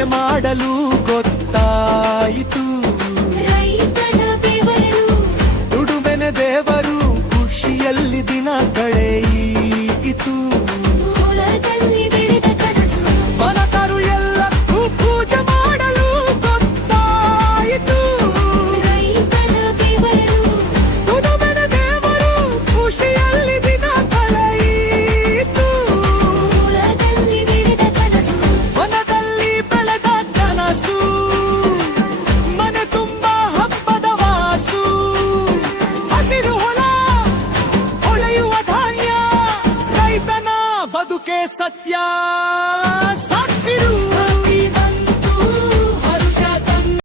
ಪೂಜೆ ಮಾಡಲು ಗೊತ್ತಾಯಿತು. ರೈತನ ಬೆವರು ದುಡುಮೆನೆ ದೇವರು, ಖುಷಿಯಲ್ಲಿ ದಿನ ಕಳೆಯಿತು. ಹೊಲದಲ್ಲಿ ಬೆಳೆದ ಕನಸು ಮನಕರು ಎಲ್ಲಕ್ಕೂ ಪೂಜೆ ಮಾಡಲು ಗೊತ್ತಾಯಿತು. ರೈತನ ಬೆವರು ದುಡುಮೆನೆ ದೇವರು, ಖುಷಿಯಲ್ಲಿ ದಿನ ಕಳೆಯಿತು. ಹೊಲದಲ್ಲಿ ಬೆಳೆದ ಕನಸು ಮನದಲ್ಲಿ ಬೆಳೆದ ಕನಸು, ಮನೆ ತುಂಬ ಹಬ್ಬದ ವಾಸು. ಹಸಿರು ಹೊಲ, ಹೊಳೆಯುವ ಧಾನ್ಯ, ರೈತನ ಬದುಕೆ ಸತ್ಯ.